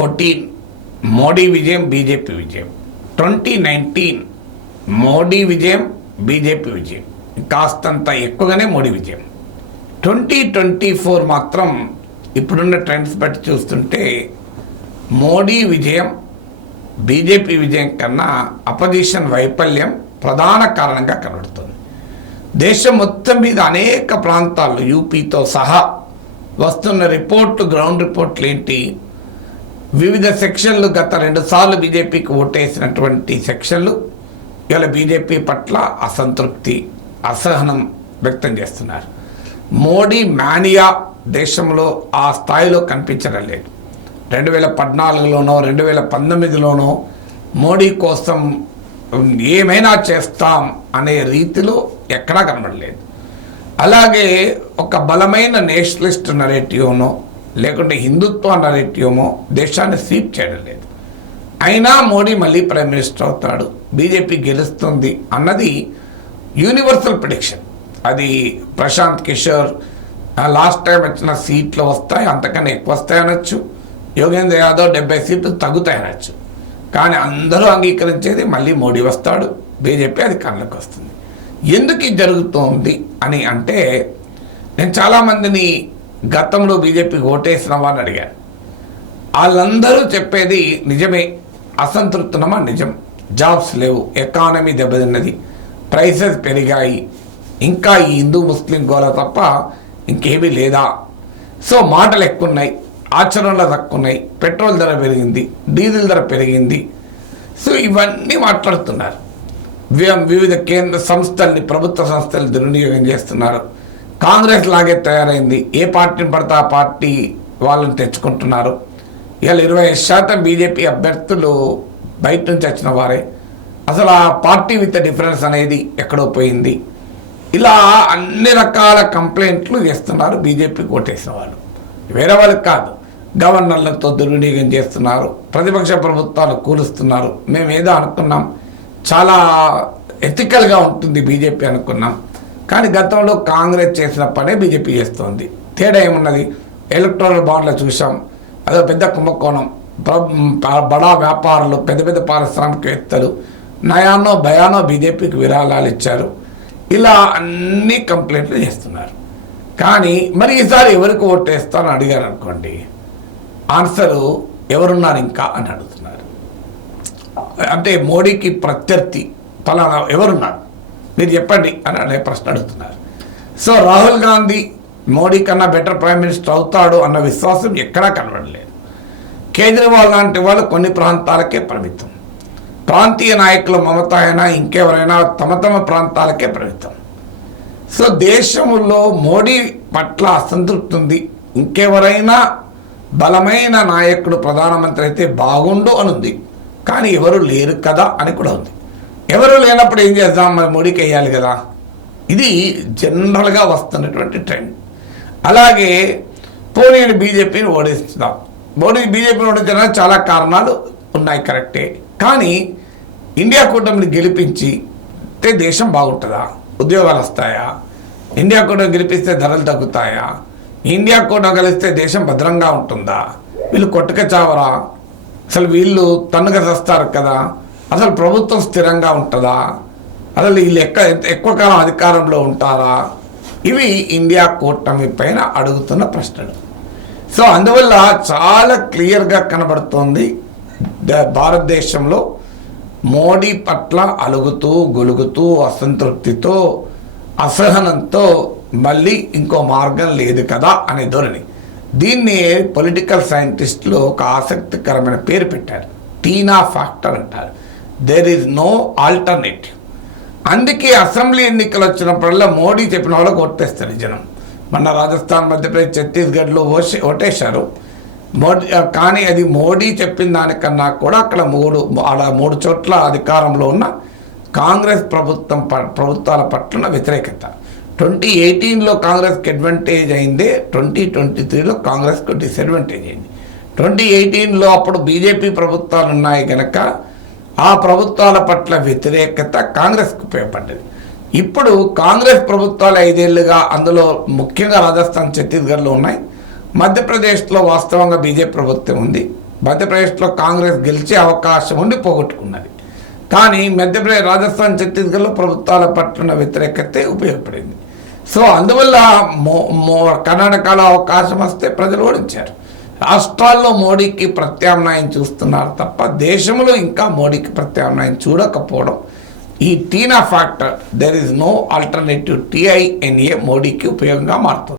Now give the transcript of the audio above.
2014 మోడీ విజయం, బీజేపీ విజయం. 2019 మోడీ విజయం, బీజేపీ విజయం. కాస్తంత ఎక్కువగానే మోడీ విజయం. 2024 మాత్రం ఇప్పుడున్న ట్రెండ్స్ బట్టి చూస్తుంటే మోడీ విజయం, బీజేపీ విజయం కన్నా అపోజిషన్ వైఫల్యం ప్రధాన కారణంగా కనబడుతుంది. దేశం మొత్తం మీద అనేక ప్రాంతాల్లో యూపీతో సహా వస్తున్న రిపోర్టు, గ్రౌండ్ రిపోర్ట్లు ఏంటి? వివిధ సెక్షన్లు గత 2 సార్లు బీజేపీకి ఓటేసినటువంటి సెక్షన్లు ఇవాళ బీజేపీ పట్ల అసంతృప్తి, అసహనం వ్యక్తం చేస్తున్నారు. మోడీ మానియా దేశంలో ఆ స్థాయిలో కనిపించడం లేదు. 2014లోనో 2019లోనో మోడీ కోసం ఏమైనా చేస్తాం అనే రీతిలో ఎక్కడా కనబడలేదు. అలాగే ఒక బలమైన నేషనలిస్ట్ నరేటివ్నో లేకుంటే హిందుత్వ నరేటివ్నో దేశాన్ని స్వీప్ చేయడం లేదు. అయినా మోడీ మళ్ళీ ప్రైమ్ మినిస్టర్ అవుతాడు, బీజేపీ గెలుస్తుంది అన్నది యూనివర్సల్ ప్రిడిక్షన్. అది ప్రశాంత్ కిషోర్ లాస్ట్ టైం వచ్చిన సీట్లు వస్తాయి, అంతకన్నా ఎక్కువ వస్తాయి అనొచ్చు. యోగేంద్ర యాదవ్ 70 సీట్లు తగ్గుతాయి అనొచ్చు. కానీ అందరూ అంగీకరించేది మళ్ళీ మోడీ వస్తాడు, బీజేపీ అది కళ్ళకు వస్తుంది. ఎందుకు ఇది జరుగుతోంది అని అంటే, నేను చాలామందిని గతంలో బీజేపీకి ఓటేసిన వారిని అడిగాను. వాళ్ళందరూ చెప్పేది నిజమే, అసంతృప్తున్నమా నిజం. జాబ్స్ లేవు, ఎకానమీ దెబ్బతిన్నది, ప్రైసెస్ పెరిగాయి, ఇంకా ఈ హిందూ ముస్లిం గోల తప్ప ఇంకేమీ లేదా. సో మాటలు ఎక్కువ ఉన్నాయి, ఆచరణలో తక్కువ ఉన్నాయి. పెట్రోల్ ధర పెరిగింది, డీజిల్ ధర పెరిగింది. సో ఇవన్నీ మాట్లాడుతున్నారు. వివిధ కేంద్ర సంస్థల్ని, ప్రభుత్వ సంస్థల్ని దుర్వినియోగం చేస్తున్నారు. కాంగ్రెస్ లాగే తయారైంది, ఏ పార్టీని పడితే ఆ పార్టీ వాళ్ళని తెచ్చుకుంటున్నారు. ఇవాళ 25% బీజేపీ అభ్యర్థులు బయట నుంచి వచ్చిన వారే. అసలు ఆ పార్టీ విత్ డిఫరెన్స్ అనేది ఎక్కడో పోయింది. ఇలా అన్ని రకాల కంప్లైంట్లు చేస్తున్నారు బీజేపీకి ఓటేసిన వాళ్ళు. వేరే వాళ్ళకి కాదు, గవర్నర్లతో దుర్వినియోగం చేస్తున్నారు, ప్రతిపక్ష ప్రభుత్వాలు కూలుస్తున్నారు. మేము ఏదో అనుకున్నాం, చాలా ఎథికల్గా ఉంటుంది బీజేపీ అనుకున్నాం. కానీ గతంలో కాంగ్రెస్ చేసిన పనే బీజేపీ చేస్తోంది. తేడా ఏమున్నది? ఎలక్ట్రల్ బాండ్లు చూసాం, అదో పెద్ద కుంభకోణం. బడా వ్యాపారులు, పెద్ద పెద్ద పారిశ్రామికవేత్తలు నయానో భయానో బీజేపీకి విరాళాలు ఇచ్చారు. ఇలా అన్ని కంప్లైంట్లు చేస్తున్నారు. కానీ మరి ఈసారి ఎవరికి ఓటేస్తారని అడిగారు అనుకోండి, ఆన్సరు ఎవరున్నారు ఇంకా అని అడుగుతున్నారు. అంటే మోడీకి ప్రత్యర్థి ఫలానా ఎవరున్నారు మీరు చెప్పండి అని అనే ప్రశ్న అడుగుతున్నారు. సో రాహుల్ గాంధీ మోడీ కన్నా బెటర్ ప్రైమ్ మినిస్టర్ అవుతాడు అన్న విశ్వాసం ఎక్కడా కనబడలేదు. కేజ్రీవాల్ లాంటి వాళ్ళు కొన్ని ప్రాంతాలకే పరిమితం. ప్రాంతీయ నాయకులు మమతా అయినా ఇంకెవరైనా తమ తమ ప్రాంతాలకే పరిమితం. సో దేశంలో మోడీ పట్ల అసంతృప్తి ఉంది. ఇంకెవరైనా బలమైన నాయకుడు ప్రధానమంత్రి అయితే బాగుండు అని ఉంది. కానీ ఎవరు లేరు కదా అని కూడా ఉంది. ఎవరు లేనప్పుడు ఏం చేద్దాం, మరి మోడీకి వేయాలి కదా. ఇది జనరల్గా వస్తున్నటువంటి ట్రెండ్. అలాగే పోనీ బీజేపీని ఓడిస్తున్నాం. బీజేపీని ఓడించడానికి చాలా కారణాలు ఉన్నాయి, కరెక్టే. కానీ ఇండియా కూటమిని గెలిపించి దేశం బాగుంటుందా? ఉద్యోగాలు వస్తాయా? ఇండియా కూటమి గెలిపిస్తే ధరలు తగ్గుతాయా? ఇండియా కూటమి కలిస్తే దేశం భద్రంగా ఉంటుందా? వీళ్ళు కొట్టుక చావరా? అసలు వీళ్ళు తన్నుగా చేస్తారు కదా. అసలు ప్రభుత్వం స్థిరంగా ఉంటుందా? అసలు వీళ్ళు ఎక్కువ కాలం అధికారంలో ఉంటారా? ఇవి ఇండియా కూటమి పైన అడుగుతున్న ప్రశ్నలు. సో అందువల్ల చాలా క్లియర్గా కనబడుతోంది భారతదేశంలో మోడీ పట్ల అలుగుతూ గొలుగుతూ అసంతృప్తితో అసహనంతో మళ్ళీ ఇంకో మార్గం లేదు కదా అనే ధోరణి. దీన్ని పొలిటికల్ సైంటిస్టులు ఒక ఆసక్తికరమైన పేరు పెట్టారు, టీనా ఫ్యాక్టర్ అంటారు. There is no alternative. అందుకే అసెంబ్లీ ఎన్నికలు వచ్చినప్పుడల్లా మోడీ చెప్పిన వాళ్ళకి ఓటేస్తారు జనం. మొన్న రాజస్థాన్, మధ్యప్రదేశ్, ఛత్తీస్గఢ్లో ఓటేశారు మోడీ. కానీ అది మోడీ చెప్పిన దానికన్నా కూడా అక్కడ మూడు చోట్ల అధికారంలో ఉన్న కాంగ్రెస్ ప్రభుత్వాల పట్ల వ్యతిరేకత. 2018లో కాంగ్రెస్కి అడ్వాంటేజ్ అయిందే, 2023లో కాంగ్రెస్కి డిసడ్వాంటేజ్ అయింది. 2018లో అప్పుడు బీజేపీ ప్రభుత్వాలు ఉన్నాయి కనుక ఆ ప్రభుత్వాల పట్ల వ్యతిరేకత కాంగ్రెస్కు ఉపయోగపడ్డది. ఇప్పుడు కాంగ్రెస్ ప్రభుత్వాలు 5 ఏళ్లుగా, అందులో ముఖ్యంగా రాజస్థాన్, ఛత్తీస్గఢ్లో ఉన్నాయి. మధ్యప్రదేశ్లో వాస్తవంగా బీజేపీ ప్రభుత్వం ఉంది. మధ్యప్రదేశ్లో కాంగ్రెస్ గెలిచే అవకాశం ఉండి పోగొట్టుకున్నది. కానీ మధ్యప్రదేశ్, రాజస్థాన్, ఛత్తీస్గఢ్లో ప్రభుత్వాల పట్ల వ్యతిరేకతే ఉపయోగపడింది. సో అందువల్ల కర్ణాటకలో అవకాశం వస్తే ప్రజలు ఓడించారు. రాష్ట్రాల్లో మోడీకి ప్రత్యామ్నాయం చూస్తున్నారు తప్ప దేశంలో ఇంకా మోడీకి ప్రత్యామ్నాయం చూడకపోవడం ఈ TINA factor, there is no alternative TINA మోడీకి ఉపయోగంగా మారుతుంది.